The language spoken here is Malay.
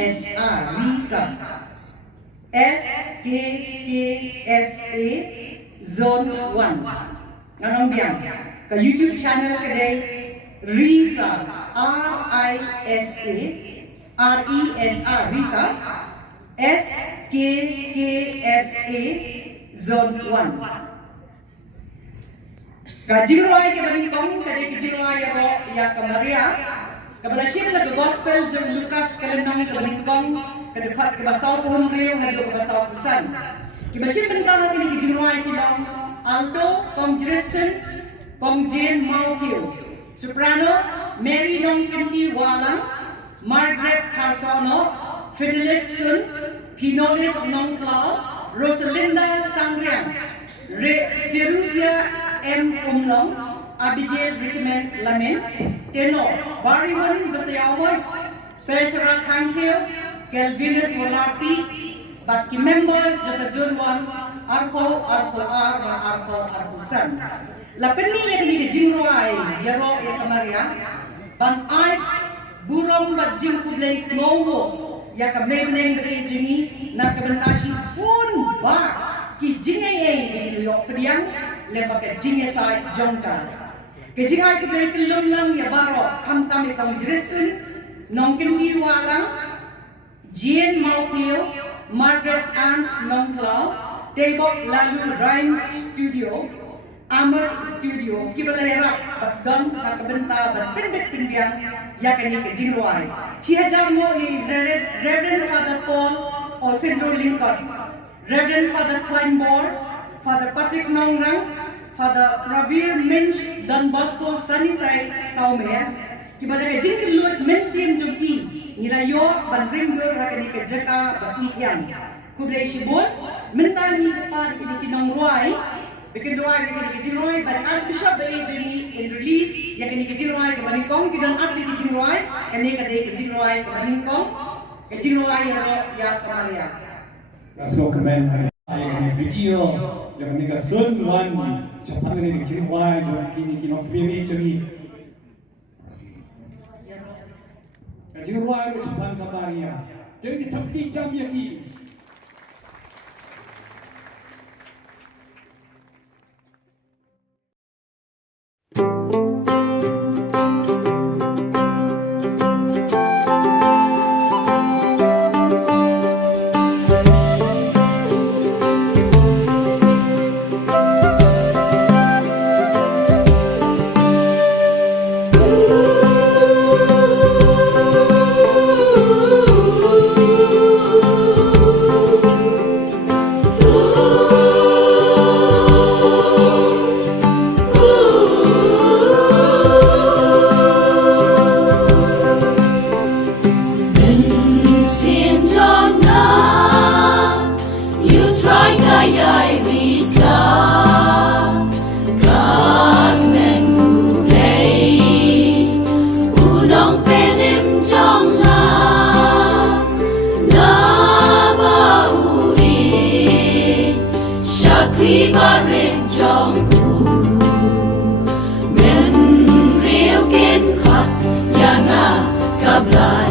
RESA SKKSA Zone 1 nganong biang ka YouTube channel kadai RISA RISA SKKSA Zone 1 Kajirway ke Baringkong kadai kajirway ya Kamaria Kabalashin na gospel jeng Lucas kalenong ke Baringkong kadekat ke Basaw Pohon Riu hari ke Basaw Pusan Kibasin bentang kini kajirway kilang alto Kong Jason Kong Jane Maukiu soprano Mary Nong Kinti Walang Margaret Carsono Fidelis Sun Pinolis Nong Clau Rosalinda Sangriang Sirusia M. Umlong, Abigail Rickman Lamin, Tenor, Bariwan Basayawoy, Pesara Thankil, Galvinus Walapi, Baki members of the Zone 1, Arko San. Lapeni yang di Jingruai, Yaro Yakamaria, Ban Ai, Burong Bajing Kudlay Smowo, Yakameng Bejini, Nakabentashi Pun Bar, Ki Jingay, Yok Priang, Lebakat jingnya sai jongka. Kejingai kita kelum lang ya baro hamtam ikam Jason nongkin Walang, Jane Maukiu, Margaret Ann Nongklau, Tebok Lalu Rhymes Studio, Amos Studio. Kita lera don kakabenta bertindak tindian ya kini kejingruai. Cihajar mo ni Reverend Father Paul Olfindro Lincoln, Reverend Father Kleinmore, Father Patrick Nongrang, Father Pravir Minch Don Bosco Sunnyside Saumer, Kibada Jingki Lut Mensian Juki, Nilayo Ban Rimber Rakani Jaka Batian, Kublai Shibul, Mentani Kapar ini Kinongruai, Bikin Ruai ini Kijinruai, Ban Archbishop Bayajani in release, Yakini Kijinruai, Kabaningkong, Kidan Atli Kijinruai, and Nikade Kijinruai, Kabaningkong, Kijinruai Ya Kamaria. Let's welcome Ayah video yang mereka sunwan cepat ini kecilwan yang kini pilih ceri kecilwan cepat kabarnya jadi tapi jam yaki Baring jongku men riukin khắp yang kabla